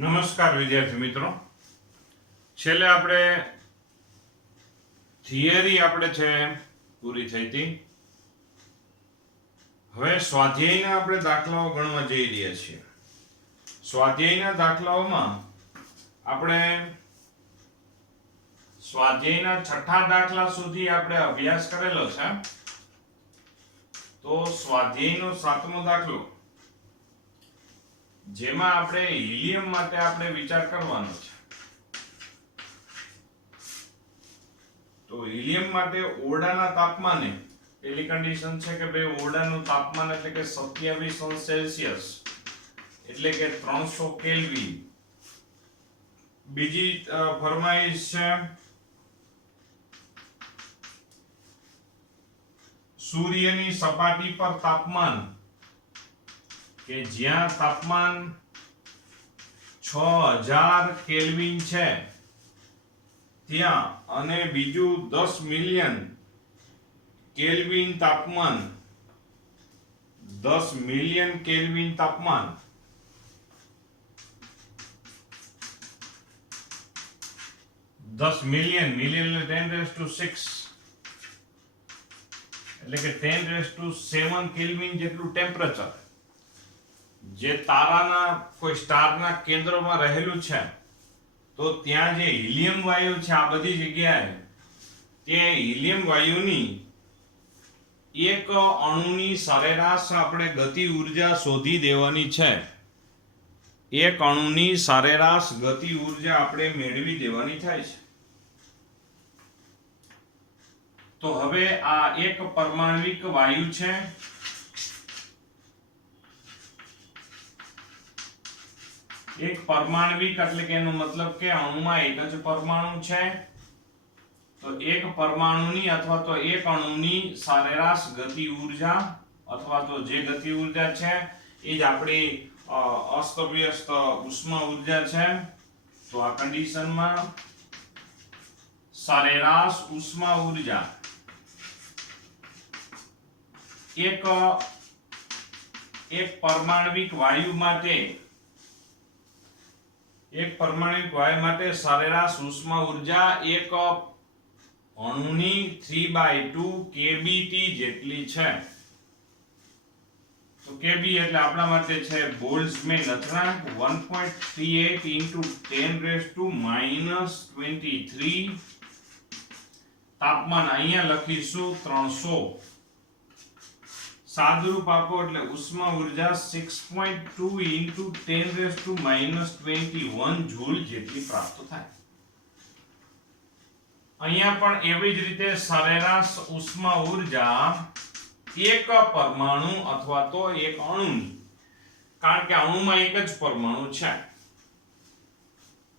નમસ્કાર વિદ્યાર્થી મિત્રો. છેલ્લે આપણે થિયરી છે પૂરી થઈ હતી. હવે સ્વાધ્યાયના આપણે દાખલાઓ ગણવા જઈ રહ્યા છીએ. સ્વાધ્યાયના દાખલાઓમાં આપણે સ્વાધ્યાયના છઠ્ઠા દાખલા સુધી આપણે અભ્યાસ કરેલો છે. તો સ્વાધ્યાયનો સાતમો દાખલો, જેમાં આપણે હિલિયમ માટે આપણે વિચાર કરવાનો છે. તો હિલિયમ માટે ઓરડાના તાપમાને પહેલી કન્ડિશન છે કે ભાઈ ઓરડાનું તાપમાન એટલે કે 27 સેલ્સિયસ એટલે કે 300 કેલ્વિન. બીજી ફરમાઈશ છે સૂર્યની સપાટી પર તાપમાન કે જ્યાં તાપમાન 6000 કેલ્વિન છે ત્યાં, અને બીજું 10 મિલિયન કેલ્વિન તાપમાન, 10 મિલિયન કેલ્વિન તાપમાન. મિલિયન એટલે 10⁶, એટલે કે 10⁷ કેલ્વિન જેટલું ટેમ્પરેચર જે તારાના કોઈ સ્ટારના કેન્દ્રમાં રહેલું છે, તો ત્યાં જે હિલિયમ વાયુ છે આ બધી જગ્યાએ તે હિલિયમ વાયુની એક અણુની સરેરાશ આપણે ગતિ ઉર્જા શોધી દેવાની છે. એક અણુની સરેરાશ ગતિ ઉર્જા આપણે મેળવી દેવાની થાય છે. તો હવે આ એક પરમાણ્વિક વાયુ છે. એક પરમાણ્વિક એટલે કે એનો મતલબ કે અણુમાં એક જ પરમાણુ છે. તો એક પરમાણુની અથવા તો એક અણુની સરેરાશ ગતિ ઉર્જા અથવા તો જે ગતિ ઉર્જા છે એ જ આપણી અસ્તવ્યસ્ત ઉષ્મા ઉર્જા છે. તો આ કન્ડિશનમાં સરેરાશ ઉષ્મા ઉર્જા એક પરમાણ્વિક વાયુ માટે સરેરાશ ઉષ્મા ઉર્જા એક અણુની 3/2 kBT જેટલી છે. તો kB એટલે આપણા માટે છે બોલ્ટ્ઝમેન અચળાંક 1.38 × 10⁻23. તાપમાન અહીંયા લખીશું 300. સાદુરૂપ આપો એટલે ઉષ્મા ઉર્જા 6.2 × 10⁻21 જૂલ જેટલી પ્રાપ્ત થાય. અહીંયા પણ એવી જ રીતે સરેરાશ ઉષ્મા ઉર્જા એક પરમાણુ અથવા તો એક અણુની, કારણ કે અણુમાં એક જ પરમાણુ છે,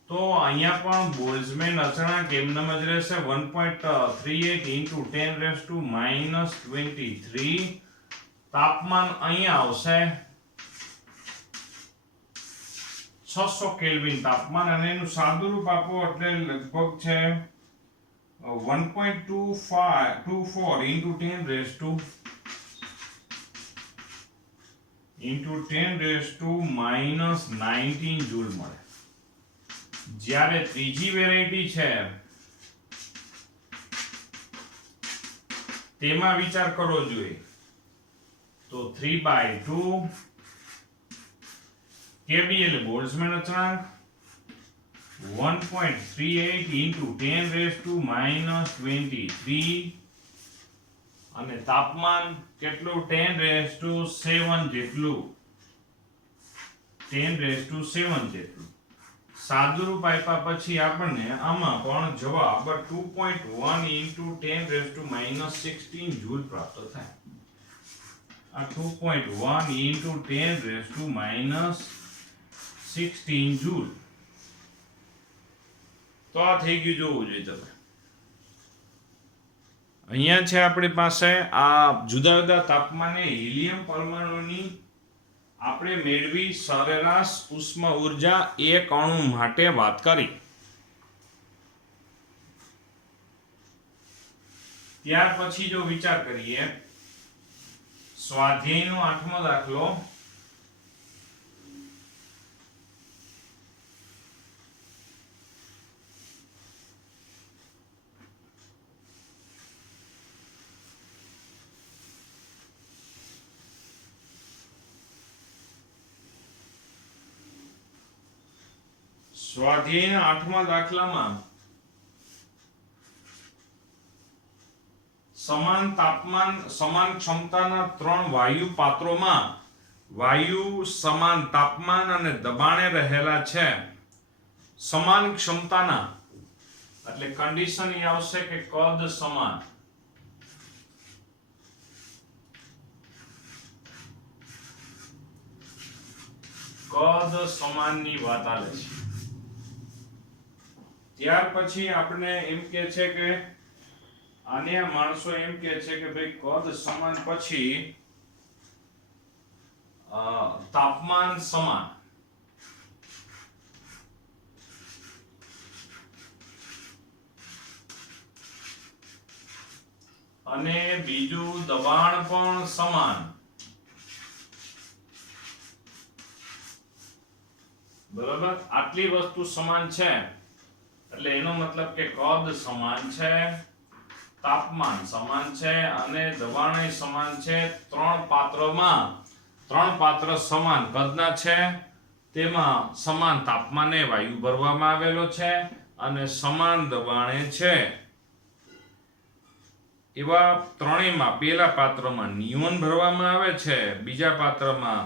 તો અહીંયા પણ બોલ્ટ્ઝમેન અચળાંક એમનેમ જ રહેશે 1.38 × 10⁻23. તાપમાન અહીંયા આવશે 600 કેલ્વિન તાપમાન, અને એનું સાદુરૂપ આપો એટલે લગભગ છે 1.24 × 10⁻19 જૂલ મળે. જ્યારે ત્રીજી વેરાયટી છે તેમાં વિચાર કરવો જોઈએ. તો 3/2 kB એટલે બોલ્ટ્ઝમેન અચળાંક 1.38 × 10⁻23, અને તાપમાન કેટલું 10⁻7 જેટલું, 10⁻7 જેટલું. સાદુરૂપ આપ્યા પછી આપણને આમાં પણ જવાબ 2.1 × 10⁻16 જૂલ પ્રાપ્ત થાય. આ 2.1 × 10⁻16 જૂલ. તો આ થઈ ગયું, જોવું જોઈએ તમે. અહીંયા છે આપણી પાસે આ જુદા જુદા તાપમાને હિલિયમ પરમાણુની આપણે મેળવી સરેરાશ ઉષ્મા ઉર્જા એક અણુ માટે વાત કરી. ત્યાર પછી જો વિચાર કરીએ સ્વાધ્યાયનો 8મો દાખલો, સ્વાધ્યાયના 8મા દાખલામાં સમાન તાપમાન સમાન ક્ષમતાના 3 વાયુ પાત્રોમાં વાયુ સમાન તાપમાન અને દબાણે રહેલા છે. સમાન ક્ષમતાના એટલે કન્ડિશન એ આવશે કે કદ સમાન. કદ સમાનની વાત આવે છે. ત્યાર પછી આપણે એમ કે છે કે આને માણસો એમ કે છે કે ભાઈ કદ સમાન પછી તાપમાન સમાન. અને બીજું દબાણ પણ સમાન. બરાબર, આટલી વસ્તુ સમાન છે એટલે એનો મતલબ કે કદ સમાન છે, તાપમાન સમાન છે અને દબાણ સમાન છે. ત્રણ પાત્ર સમાન કદના છે, તેમાં સમાન તાપમાને વાયુ ભરવામાં આવેલો છે અને સમાન દબાણે છે. એવા ત્રણેયમાં પહેલા પાત્રમાં નિયોન ભરવામાં આવે છે, બીજા પાત્રમાં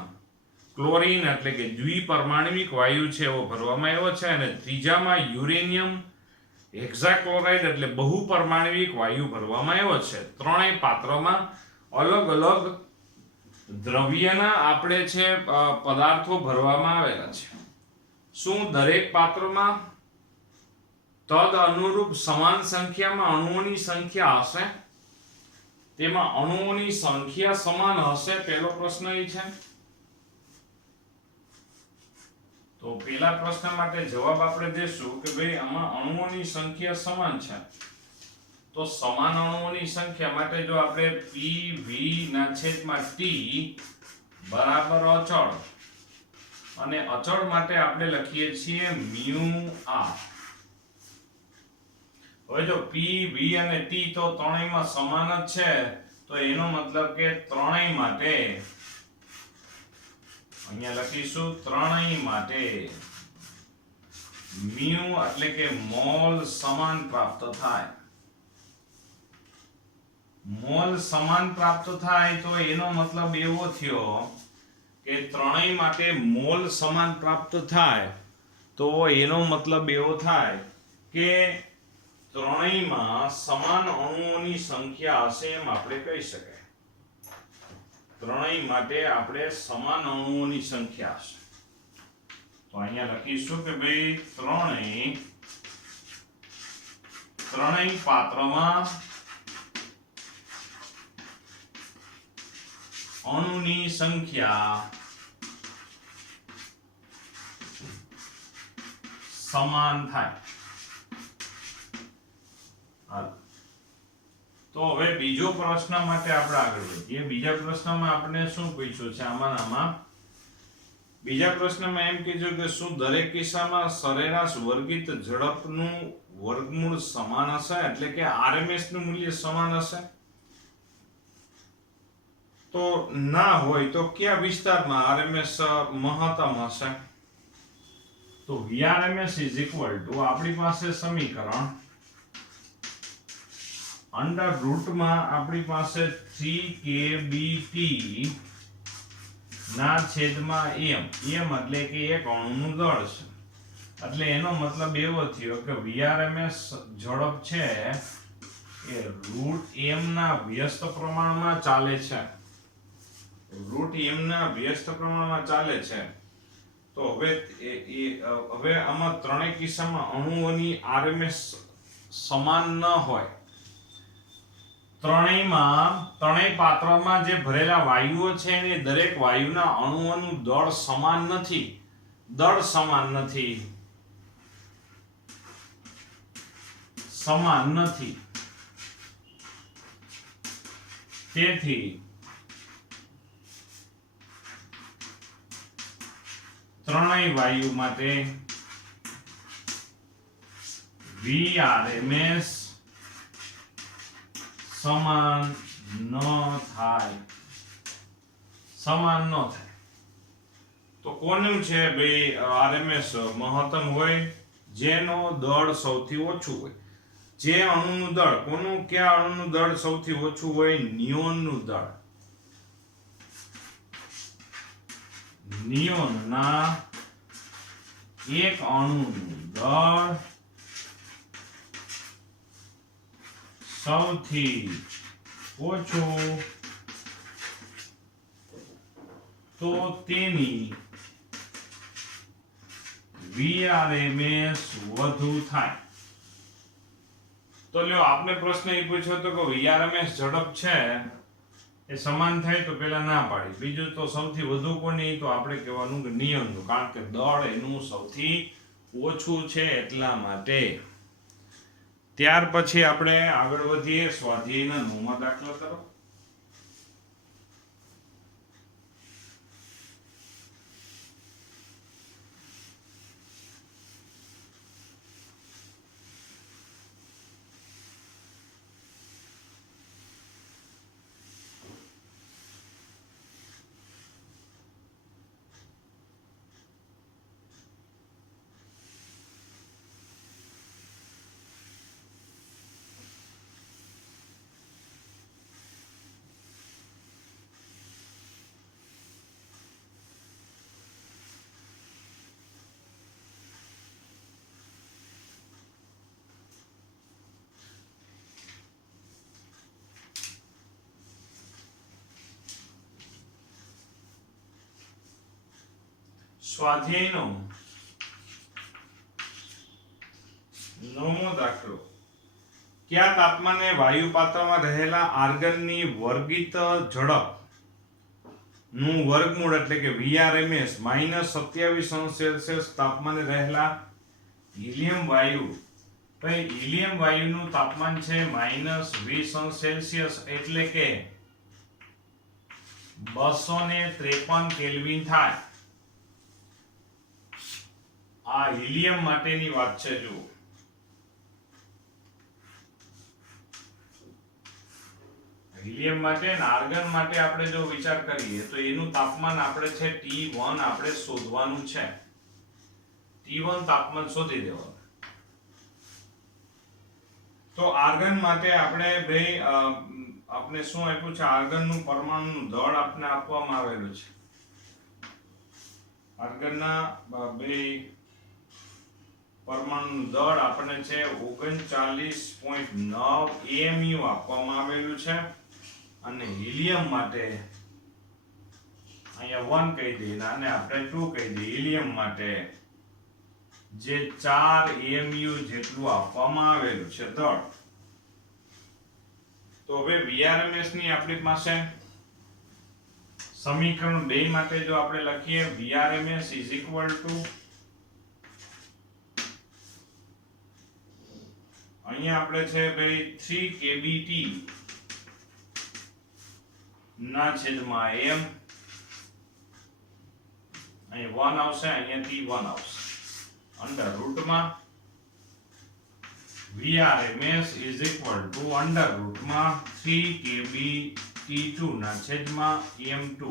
ક્લોરીન એટલે કે દ્વિપરમાણવિક વાયુ છે એવો ભરવામાં આવ્યો છે અને ત્રીજામાં યુરેનિયમ હેક્સાક્લોરાઇડ એટલે બહુપરમાણવિક વાયુ ભરવામાં આવ્યો છે. ત્રણેય પાત્રમાં અલગ અલગ દ્રવ્યના આપણે છે પદાર્થો ભરવામાં આવેલા છે. શું દરેક પાત્રમાં તદ અનુરૂપ સમાન સંખ્યામાં અણુઓની સંખ્યા હશે? તેમાં અણુઓની સંખ્યા સમાન હશે? પહેલો પ્રશ્ન એ છે. તો પહેલા પ્રશ્ન માટે જવાબ આપણે દેશું કે ભાઈ આમાં અણુઓની સંખ્યા સમાન છે. તો સમાન અણુઓની સંખ્યા માટે જો આપણે P(V)/T બરાબર અચળ અને અચળ માટે આપણે લખીએ છીએ μr. હવે જો P, V અને T તો ત્રણેયમાં સમાન જ છે, તો એનો મતલબ કે ત્રણેય માટે અહીંયા લખીશું ત્રણેય માટે μ એટલે કે મોલ સમાન પ્રાપ્ત થાય. મોલ સમાન પ્રાપ્ત થાય તો એનો મતલબ એવો થયો કે ત્રણેય માટે મોલ સમાન પ્રાપ્ત થાય તો એનો મતલબ એવો થાય કે ત્રણેયમાં સમાન અણુઓની સંખ્યા હશે એમ આપણે કહી શકાય. ત્રણેય માટે આપણે સમાન અણુઓની સંખ્યા હશે. તો અહીંયા લખીશું કે ભાઈ ત્રણેય પાત્રમાં અણુની સંખ્યા સમાન થાય. તો હવે બીજો પ્રશ્ન માટે આપણે આગળ વધીએ. બીજા પ્રશ્નમાં આપણે શું પૂછ્યું છે? આમાં બીજા પ્રશ્નમાં એમ કીધું કે શું દરેક કિસ્સામાં સરેરાશ વર્ગિત ઝડપનું વર્ગમૂળ સમાન હશે, એટલે કે RMS નું મૂલ્ય સમાન હશે? તો ના હોય તો કયા વિસ્તારમાં RMS મહત્તમ હશે? તો VRMS આપણી પાસે સમીકરણ અંડર રૂટમાં આપણી પાસે 3kBT ના છેદમાં m એટલે કે એક અણુનું દળ છે. એટલે એનો મતલબ એવો થયો કે VRMS ઝડપ છે એ √m ના વ્યસ્ત પ્રમાણમાં ચાલે છે. √m ના વ્યસ્ત પ્રમાણમાં ચાલે છે. તો હવે આમાં ત્રણેય કિસ્સામાં અણુઓની RMS સમાન ન હોય. ત્રણેય પાત્રમાં જે ભરેલા વાયુઓ છે એ દરેક વાયુના અણુઓનું દળ સમાન નથી. તેથી ત્રણેય વાયુ માટે VRMS સમાન ન થાય. તો કોનું છે ભાઈ RMS મહત્તમ હોય? જેનો દળ સૌથી ઓછું હોય. જે અણુનું દળ, કોનું કયા અણુનું દળ સૌથી ઓછું હોય? નિયોનનું દળ. નિયોનના એક અણુનું દળ સૌથી ઓછું તો તેની VRMS વધુ થાય. તો લ્યો આપને પ્રશ્ન એ પૂછ્યો હતો કે VRMS ઝડપ છે એ સમાન થાય તો પેલા ના પાડી. બીજું તો સૌથી વધુ કોની? તો આપણે કહેવાનું કે નિયમનું, કારણ કે દળ એનું સૌથી ઓછું છે એટલા માટે. ત્યાર પછી આપણે આગળ વધીએ. સ્વાધ્યાયના 9મા દાખલા તરફ. સ્વાધ્યાયનો 9મો દાખલો. કયા તાપમાને વાયુ પાત્રમાં રહેલા આર્ગનની વર્ગિત ઝડપ નું વર્ગમૂળ એટલે કે VRMS -27°C તાપમાને રહેલા હિલિયમ વાયુ. ભાઈ હિલિયમ વાયુનું તાપમાન છે -20°C એટલે કે 253 કેલ્વિન થાય. આ હિલિયમ માટેની વાત છે. જુઓ, હિલિયમ માટે અને આર્ગન માટે આપણે જો વિચાર કરીએ તો એનું તાપમાન આપણે છે T1 આપણે શોધવાનું છે. T1 તાપમાન શોધી દેવાનું. તો આર્ગન માટે આપણે ભાઈ આપણે શું આપ્યું છે? આર્ગનનું પરમાણુનું દળ આપણે આપવામાં આવેલું છે. આર્ગનના બે પરમાણુનું દળ આપણને છે 39.9 AMU આપવામાં આવેલું છે. અને હિલિયમ માટે અહીંયા 1 કહી દઈએ અને આપણે 2 કહી દઈએ. હિલિયમ માટે જે 4 AMU જેટલું આપવામાં આવેલું છે દળ. તો હવે VRMS ની આપણી પાસે સમીકરણ 2 માટે જો આપણે લખીએ VRMS અહીંયા આપણે છે ભાઈ 3 kBT ના છેદમાં m. અહીં 1 આવશે, અહીંયા T1 આવશે. અંડર રૂટમાં VRMS અંડર રૂટમાં 3 kBT2 ના છેદમાં m2.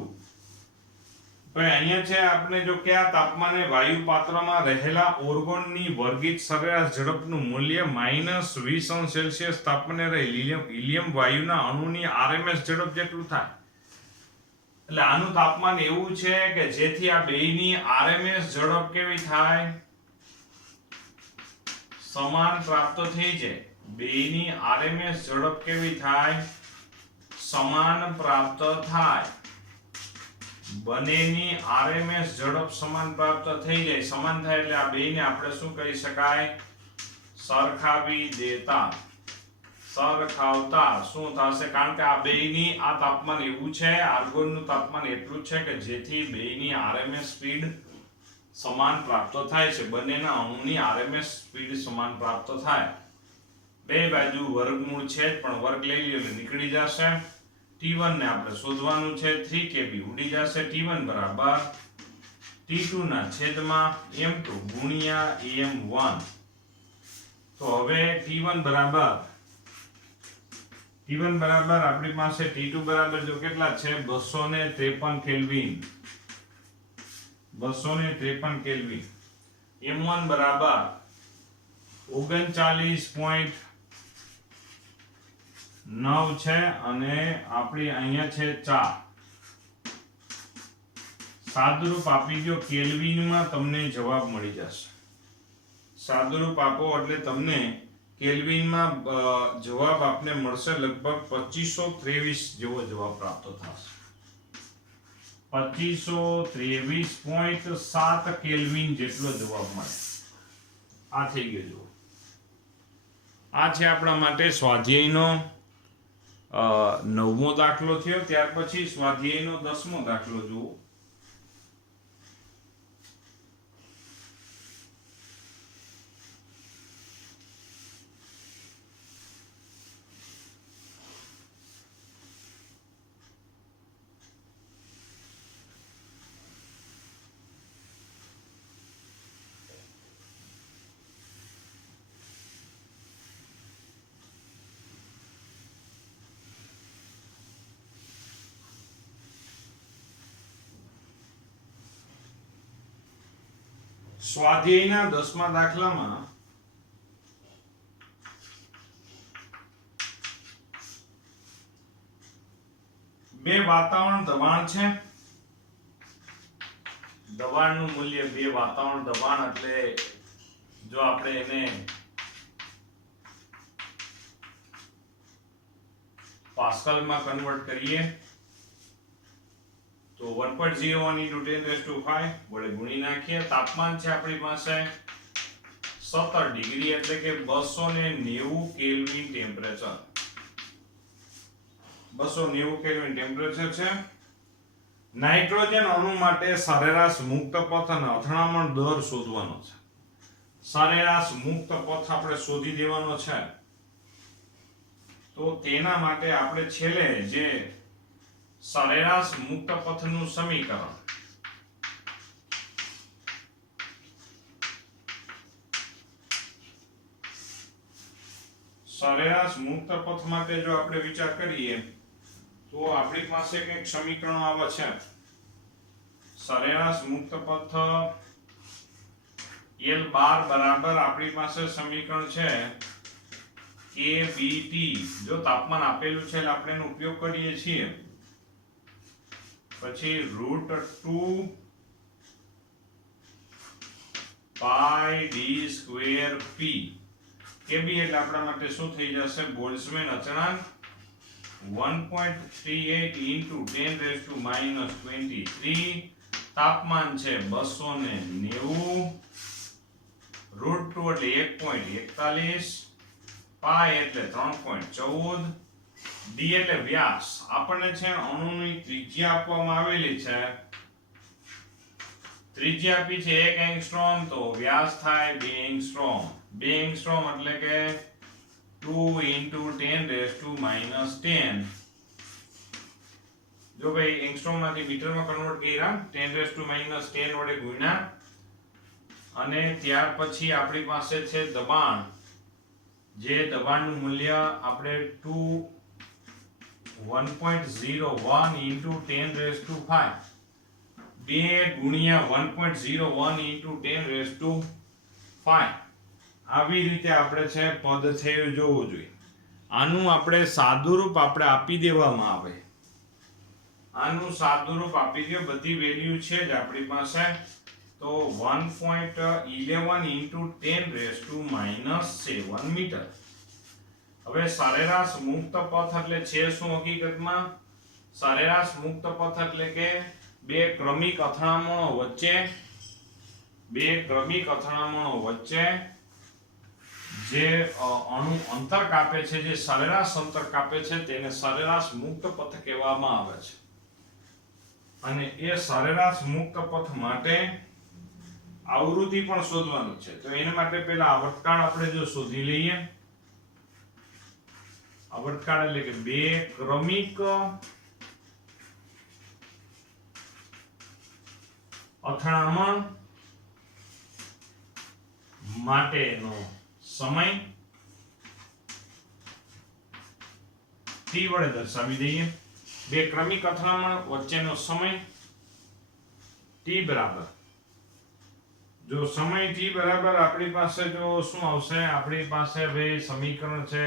ભાઈ અહીંયા છે આપણે જો કયા તાપમાને વાયુ પાત્રમાં રહેલા ઓર્ગોનની વર્ગિત સરેરાશ ઝડપનું મૂલ્ય -20°C તાપમાને રહેલ હિલિયમ વાયુના અણુની RMS ઝડપ જેટલું થાય. એટલે આનું તાપમાન એવું છે કે જેથી આ બેયની RMS ઝડપ કેવી થાય? સમાન પ્રાપ્ત થઈ જાય. બેયની RMS ઝડપ કેવી થાય? સમાન પ્રાપ્ત થાય. બંનેની RMS ઝડપ સમાન પ્રાપ્ત થઈ જાય. સમાન થાય એટલે આ બેયને આપણે શું કહી શકાય? સરખાવી દેતા. સરખાવતા શું થશે? કારણ કે આ બેયની આ તાપમાન એવું છે, આર્ગોનનું તાપમાન એટલું છે કે જેથી બેયની RMS સ્પીડ સમાન પ્રાપ્ત થાય છે. બંનેના અણુની RMS સ્પીડ સમાન પ્રાપ્ત થાય. બે બાજુ વર્ગમૂળ છે પણ વર્ગ લઈ લ્યો એટલે નીકળી જશે. T1 ને આપણે શોધવાનું છે. 3 kB ઉડી જશે. T1 બરાબર T2 ના છેદમાં m2 ગુણ્યા m1. તો હવે T1 બરાબર આપણી પાસે T2 બરાબર જો કેટલા છે? 253 કેલ્વિન. 253 કેલ્વિન. m1 બરાબર 39.9 છે અને આપણી અહીંયા છે 4. સાદુરૂપ આપી દો કેલ્વિનમાં, તમને જવાબ મળી જશે. સાદુરૂપ આપો એટલે તમને કેલ્વિનમાં જવાબ આપને મળશે લગભગ 2523 જેવો જવાબ પ્રાપ્ત થશે. 2523.7 કેલ્વિન જેટલો જવાબ મળે. આ થઈ ગયો. જુઓ, આ છે આપણા માટે સ્વાધ્યાયનો 9મો દાખલો થયો. ત્યાર પછી સ્વાધ્યાયનો 10મો દાખલો જુઓ. સ્વાધ્યાયના 10મા દાખલામાં બે વાતાવરણ દબાણ છે. દબાણનું મૂલ્ય 2 વાતાવરણ દબાણ એટલે જો આપણે એને પાસ્કલમાં કન્વર્ટ કરીએ તો 1.01 × 10⁵ વડે ગુણી નાખીએ. તાપમાન છે આપણી પાસે 17 ડિગ્રી એટલે કે 290 કેલ્વિન ટેમ્પરેચર. 290 કેલ્વિન ટેમ્પરેચર છે. નાઇટ્રોજન અણુ માટે સરેરાશ મુક્ત પથ અને અથડામણ દર શોધવાનો છે. સરેરાશ મુક્ત પથ આપણે શોધી દેવાનો છે. તો તેના માટે આપણે છેલ્લે જે સરેરાશ મુક્ત પથનું સમીકરણ સરેરાશ મુક્ત પથ માટે જો આપણે વિચાર કરીએ તો આપણી પાસે કંઈક સમીકરણો આવે છે. સરેરાશ મુક્ત પથ L બરાબર આપણી પાસે સમીકરણ છે KBT. જો તાપમાન આપેલું છે એટલે આપણે એનો ઉપયોગ કરીએ છીએ. પછી √2 πd² p. KB એટલે આપણા માટે શું થઈ જશે? બોલ્ટ્ઝમેન અચળાંક 1.38 × 10⁻23. તાપમાન છે 290. √2 એટલે 1.41. પાઈ એટલે 3.14. ડી એટલે વ્યાસ. આપણને છે અણુની ત્રિજ્યા આપવામાં આવેલી છે. ત્રિજ્યા આપી છે 1 એંગસ્ટ્રોમ, તો વ્યાસ થાય 2 એંગસ્ટ્રોમ. 2 એંગસ્ટ્રોમ એટલે કે 2 × 10⁻10. જો ભાઈ એંગસ્ટ્રોમ માંથી મીટરમાં કન્વર્ટ કર્યા 10⁻10 વડે ગુણ્યા અને ત્યાર પછી આપણી પાસે છે દબાણ. જે દબાણનું મૂલ્ય આપણે 1.01 × 10⁵. 2 ગુણ્યા 1.01 × 10⁵. આવી રીતે આપણે છે પદ થયું જોવું જોઈએ. આનું આપણે સાદુરૂપ આપણે આપી દેવામાં આવે. આનું સાદુરૂપ આપી દે. બધી વેલ્યુ છે જ આપણી પાસે. તો 1.11 × 10⁻7 મીટર. હવે સરેરાશ મુક્ત પથ એટલે છે શું હકીકતમાં? સરેરાશ મુક્ત પથ એટલે કે બે ક્રમિક અથડામણો વચ્ચે જે અણુ અંતર કાપે છે, જે સરેરાશ અંતર કાપે છે, તેને સરેરાશ મુક્ત પથ કહેવામાં આવે છે. અને એ સરેરાશ મુક્ત પથ માટે આવૃત્તિ પણ શોધવાનું છે. તો એના માટે પહેલા આવર્તકાળ આપણે જો શોધી લઈએ. આવર્તકાળ એટલે કે બે ક્રમિક અથડામણ માટેનો સમય t વડે દર્શાવી દઈએ. બે ક્રમિક અથડામણ વચ્ચેનો સમય t બરાબર, જો સમય t બરાબર આપણી પાસે જો શું આવશે, આપણી પાસે ભાઈ સમીકરણ છે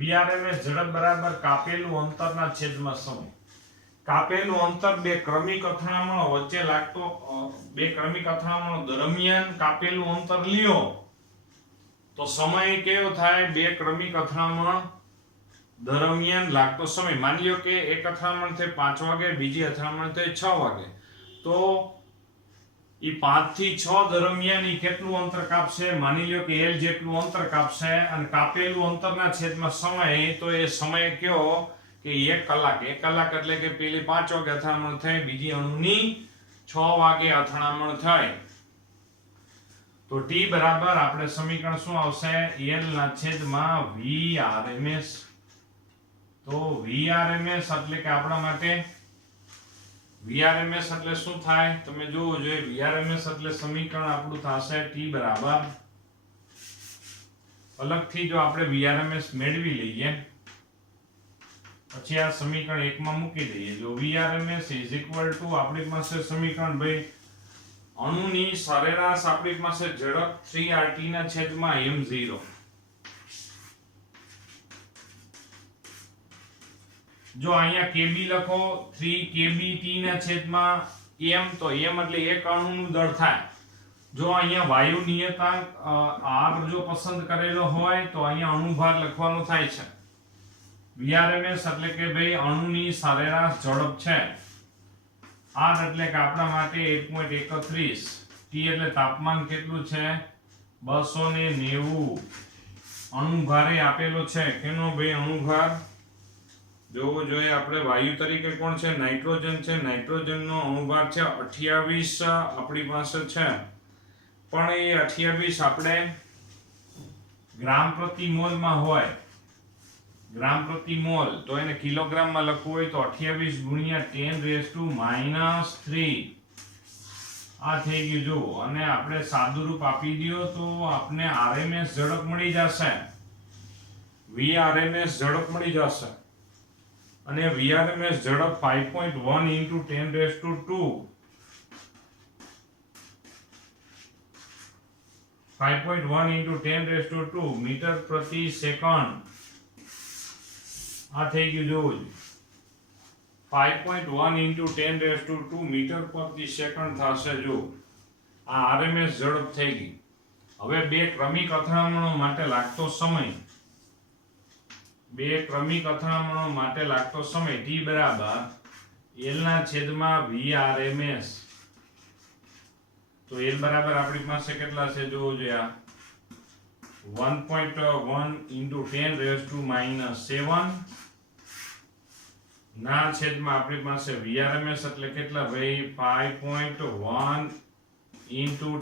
vrms ઝડપ બરાબર કાપેલું અંતરના છેદમાં સમય. કાપેલું અંતર બે ક્રમિક અથડામણો વચ્ચે લાગતો બે ક્રમિક અથડામણો દરમિયાન કાપેલું અંતર લ્યો તો સમય કેવો થાય, બે ક્રમિક અથડામણ દરમિયાન લાગતો સમય. માની લ્યો કે એક અથડામણ થઈ 5 વાગે, બીજી અથડામણ થઈ 6 વાગે, તો ઈ 5 થી 6 દરમિયાન ઈ કેટલું અંતર કાપશે, માની લ્યો કે l જેટલું અંતર કાપશે અને કાપેલું અંતરના છેદમાં સમય, તો એ સમય કયો કે 1 કલાક. 1 કલાક એટલે કે પેલી 5 વાગે અથડામણ થઈ, બીજી અણુની 6 વાગે અથડામણ થઈ. તો t બરાબર આપણે સમીકરણ શું આવશે, l ના છેદમાં vrms. તો vrms એટલે કે આપણા માટે vrms એટલે શું થાય તમે જોવું જોઈએ. vrms એટલે સમીકરણ આપણું થશે t બરાબર, અલગથી જો આપણે vrms મેળવી લઈએ પછી આ સમીકરણ 1 માં મૂકી દઈએ. જો vrms આપણી પાસે સમીકરણ ભાઈ અણુની સરેરાશ આપણી પાસે ઝડપ 3RT ના છેદમાં m0. જો અહીંયા kb લખો 3kbt ના છેદમાં m, તો m એટલે એક અણુનું દળ થાય. જો અહીંયા વાયુ નિયતાંક r જો પસંદ કરેલો હોય તો અહીંયા અણુભાર લખવાનો થાય છે. vrms એટલે કે ભાઈ અણુની સરેરાશ ઝડપ છે. r એટલે કે આપણા માટે 1.31, t એટલે તાપમાન કેટલું છે 290. અણુભારે આપેલો છે, કેનો ભાઈ અણુભાર જોવો જોઈએ આપણે. વાયુ તરીકે કોણ છે, નાઇટ્રોજન છે. નાઇટ્રોજનનો અણુભાર છે 28 આપણી પાસે છે, પણ એ 28 આપણે ગ્રામ પ્રતિ મોલ માં હોય, ગ્રામ પ્રતિ મોલ. તો એને કિલોગ્રામ માં લખવું હોય તો 28 ગુણ્યા 10⁻³ આ થઈ ગયું. જો અને આપણે સાદું રૂપ આપી દયો તો આપણે RMS ઝડપ મળી જશે, vrms ઝડપ મળી જશે. અને vrms ઝડપ 5.1 × 10⁻², 5.1 × 10⁻² મીટર પ્રતિ સેકન્ડ આ થઈ ગયું. જોવું 5.1 × 10⁻² મીટર પ્રતિ સેકન્ડ થશે. જો આ RMS ઝડપ થઈ ગઈ. હવે બે ક્રમિક અથડામણો માટે લાગતો સમય, બે ક્રમિક અથડામણો માટે લાગતો સમય t બરાબર l ના છેદમાં vrms. તો l બરાબર આપણી પાસે કેટલા છે જોવો જોઈએ, આ 1.1 × 10⁻⁻7 ના છેદમાં આપણી પાસે vrms એટલે કેટલા ભાઈ 5.1 ×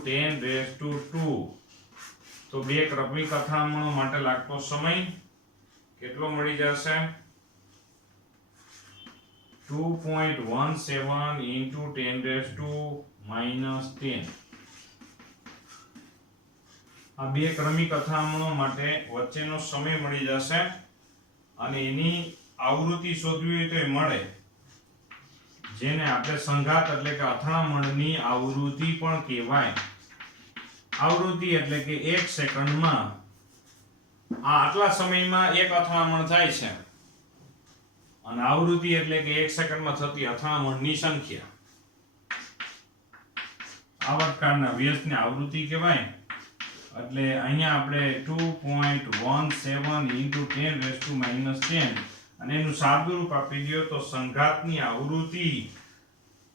10⁻². તો બે ક્રમિક અથડામણો માટે લાગતો સમય કેટલો મળી જશે, 2.17 × 10⁻⁻10. આ બે ક્રમિક અથડામણો માટે વચ્ચેનો સમય મળી જશે. અને એની આવૃત્તિ શોધવી હોય તો એ મળે, જેને આપણે સંઘાત એટલે કે અથડામણની આવૃત્તિ પણ કહેવાય. આવૃત્તિ એટલે કે 1 સેકન્ડમાં આટલા સમયમાં એક અથડામણ થાય છે, અને આવૃત્તિ એટલે કે 1 સેકન્ડમાં થતી અથડામણની સંખ્યા. આવર્તકાળના વ્યસ્તને આવૃત્તિ કહેવાય. એટલે અહીંયા આપણે 2.17 × 10⁻⁻10 અને એનું સાદું રૂપ આપી દો તો સંઘાતની આવૃત્તિ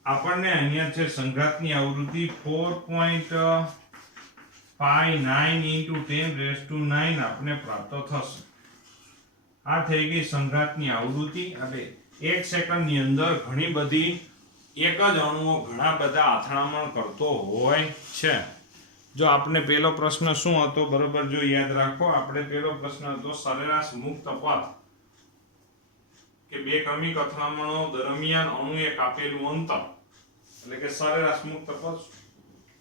આપણને અહીંયા છે, સંઘાતની આવૃત્તિ 4.59 × 10⁻9 આપણે પ્રાપ્ત થશે. આ થઈ ગઈ સંઘાતની આવૃત્તિ. એટલે 1 સેકન્ડની અંદર ઘણી બધી એક જ અણુઓ ઘણા બધા અથડામણ કરતો હોય છે. જો આપણે પહેલો પ્રશ્ન શું હતો બરોબર જો યાદ રાખો, આપણે પહેલો પ્રશ્ન હતો સરેરાશ મુક્ત પથ કે બે ક્રમિક અથડામણો દરમિયાન અણુએ કાપેલું અંતર એટલે કે સરેરાશ મુક્ત પથ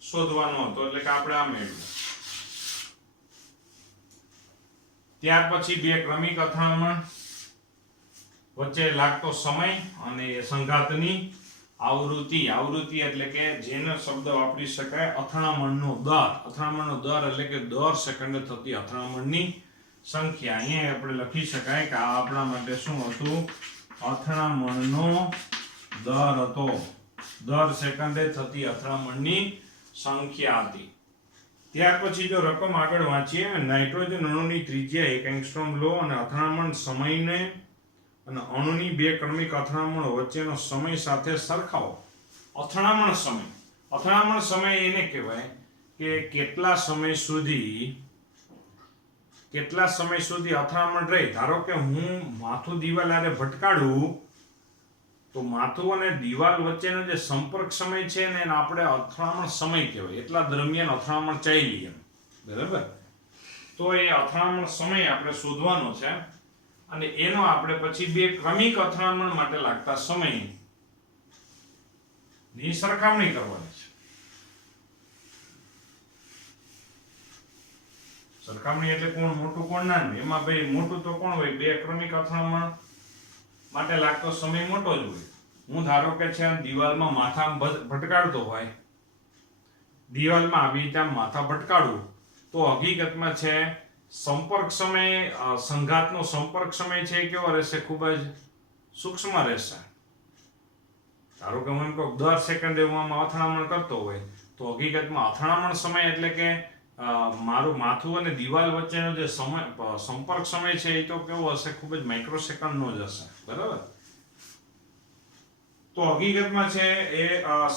શોધવાનો હતો. એટલે કે આપણે આ મેળવ્યું. ત્યાર પછી બે ક્રમિક અથડામણ વચ્ચે લાગતો સમય અને સંઘાતની આવૃત્તિ એટલે કે જેનો શબ્દ વાપરી શકાય અથડામણનો દર. અથડામણનો દર એટલે કે દર સેકન્ડે થતી અથડામણની સંખ્યા. અહીંયા આપણે લખી શકાય કે આ આપણા માટે શું હતું? અથડામણનો દર હતો. દર સેકન્ડે થતી અથડામણની સંખ્યા હતી. ત્યાર પછી જો રકમ આગળ વાંચીએ, નાઇટ્રોજન અણુની ત્રિજ્યા 1 એંગસ્ટ્રોમ લો અને અથડામણ સમયને અને અણુની 2 ક્રમિક અથડામણ વચ્ચેનો સમય સાથે સરખાવો. અથડામણ સમય એને કહેવાય કે કેટલા સમય સુધી અથડામણ રહી. ધારો કે હું માથું દિવાલ આરે ભટકાડું તો માથું અને દિવાલ વચ્ચેનો જે સંપર્ક સમય છે ને એને આપણે અથડામણ સમય કહેવાય. એટલા દરમિયાન અથડામણ ચાલી એમ. બરાબર? તો એ અથડામણ સમય આપણે શોધવાનો છે અને એનો આપણે પછી 2 ક્રમિક અથડામણ માટે લાગતા સમયની સરખામણી કરવાની છે. સરખામણી એટલે કોણ મોટું કોણ નાનું. એમાં ભાઈ મોટું તો કોણ હોય? 2 ક્રમિક અથડામણ માટે લાગતો સમય મોટો જ હોય. હું ધારો કે છે દિવાલમાં માથા ભટકાડતો હોય, દિવાલમાં આવી રીતે માથા ભટકાડું તો હકીકતમાં છે સંપર્ક સમય, સંઘાતનો સંપર્ક સમય છે કેવો રહેશે? ખૂબ જ સૂક્ષ્મ રહેશે. ધારો કે હું એમ કહું દર સેકન્ડે હું આમાં અથડામણ કરતો હોય તો હકીકતમાં અથડામણ સમય એટલે કે મારું માથું અને દિવાલ વચ્ચેનો જે સંપર્ક સમય છે એ તો કેવો હશે? ખૂબ જ માઇક્રોસેકન્ડનો જ હશે. બરાબર? તો હકીકતમાં છે એ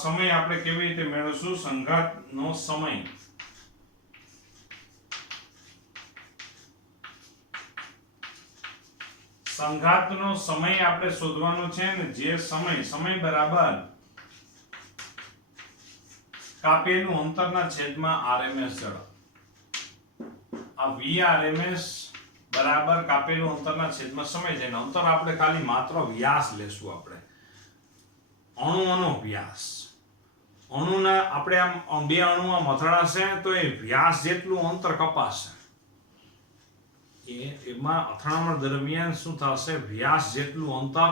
સમય આપણે કેવી રીતે મેળવશું? સંઘાતનો સમય. સંઘાતનો સમય આપણે શોધવાનો છે ને જે સમય બરાબર કાપેલું અંતરના છેદમાં RMS ઝડપ. આ VRMS બરાબર કાપેલું અંતરના છેદમાં સમય છે. અંતર આપણે ખાલી માત્ર વ્યાસ લેશું. આપણે અણુઓનો વ્યાસ. અણુના આપણે આમ 2 અણુ આમ અથડાશે તો એ વ્યાસ જેટલું અંતર કપાશે. એમાં અથડામણ દરમિયાન શું થશે? વ્યાસ જેટલું અંતર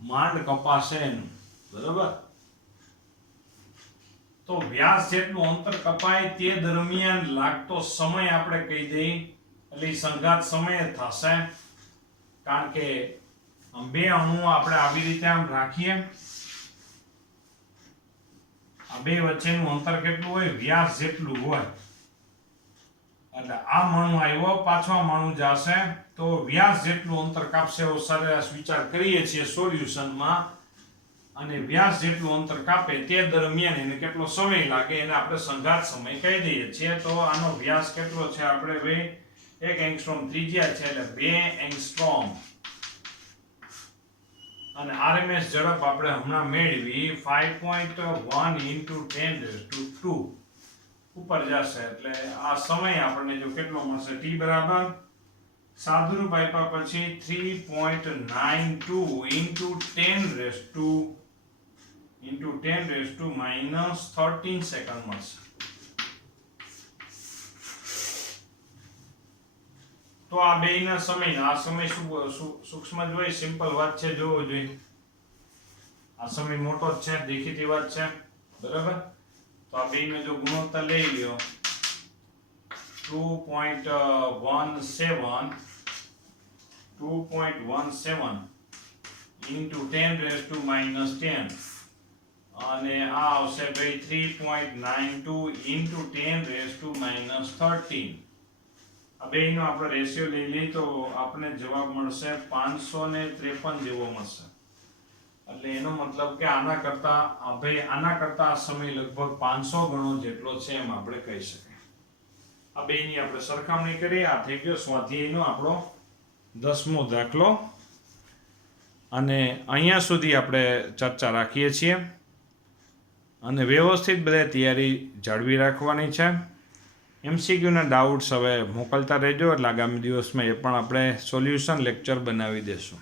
માંડ કપાશે એનું. બરાબર? તો વ્યાસ જેટલું અંતર કપાય તે દરમિયાન લાગતો સમય આપણે કહી દઈએ એટલે સંઘાત સમય થશે. કારણ કે 2 અણુઓ આપણે આવી રીતે આમ રાખીએ, આ 2 વચ્ચેનું અંતર કેટલું હોય? વ્યાસ જેટલું હોય. એટલે આ મણું આવ્યો, પાછો મણું જશે તો વ્યાસ જેટલું અંતર કાપશે એવો સરેરાશ વિચાર કરીએ છીએ સોલ્યુશનમાં. અને વ્યાસ જેટલું અંતર કાપે તે દરમિયાન એને કેટલો સમય લાગે એને આપણે સંઘાત સમય કહી દઈએ છીએ. તો આનો વ્યાસ કેટલો છે? આપણે 1 એંગસ્ટ્રોમ ત્રિજ્યા છે એટલે 2 એંગસ્ટ્રોમ અને RMS ઝડપ આપણે હમણાં મેળવી 5.1 × 10⁻². ઉપર જશે એટલે આ સમય આપણને જો કેટલો મળશે? T બરાબર સાદુરૂપ આપ્યા પછી 3.92 × 10⁻13 સેકન્ડ મળશે. તો આ બેયના સમયના આ સમય સૂક્ષ્મ જ હોય, સિમ્પલ વાત છે, જોવો જોઈએ. આ સમય મોટો જ છે, દેખીતી વાત છે. બરાબર? તો આ બેયનો જો ગુણોત્તર લઈ લ્યો 2.17 × 10⁻10 અને આ આવશે ભાઈ 3.92 × 10⁻13. આ બેયનો આપણે રેશિયો લઈ લઈએ તો આપણે જવાબ મળશે 553 જેવો મળશે. એટલે એનો મતલબ કે આના કરતા આ સમય લગભગ 500 ગણો જેટલો છે એમ આપણે કહી શકીએ. આ બેયની આપણે સરખામણી કરીએ. આ થઈ ગયો સ્વાધ્યાયનો આપણો 10મો દાખલો અને અહીંયા સુધી આપણે ચર્ચા રાખીએ છીએ અને વ્યવસ્થિત બધે તૈયારી જાળવી રાખવાની છે. MCQના ડાઉટ્સ હવે મોકલતા રહેજો એટલે આગામી દિવસમાં એ પણ આપણે સોલ્યુશન લેક્ચર બનાવી દેશું.